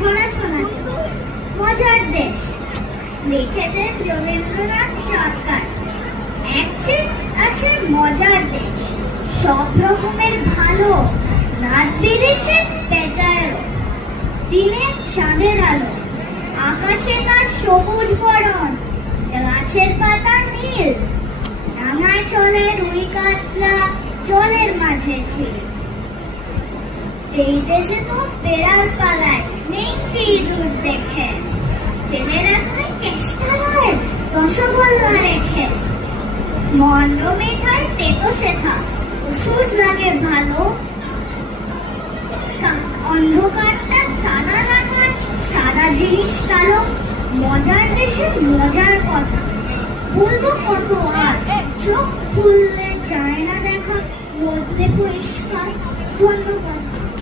ছড়া শোনাতো। মজার দেশ লিখেছেন রবীন্দ্রনাথ সরকার। আছে মজার দেশ, সব রকমের ভালো, রাত বেরিতে পেঁচায়, দিনে চাঁদের আলো, আকাশে তার সবুজ বরণ, গাছের পাতা নীল, ডাঙায় চলে রুই কাতলা জলের মাঝে ছিল। এই দেশে তো বেড়াল পালায় নেংটি দূর দেখে, ছেলেরা খায় কেষ্টা রয় রসগোল্লা রেখে, মন্ড মিঠাই তেতো শেখা ওষুধ লাগে ভালো, অন্ধকারটা সাদা রাখার সাদা জিনিস কালো। মজার দেশে মজার কথা বলবো কত আর, চোখ খুললে যায় না দেখা, বদলে পরিষ্কার। ধন্যবাদ।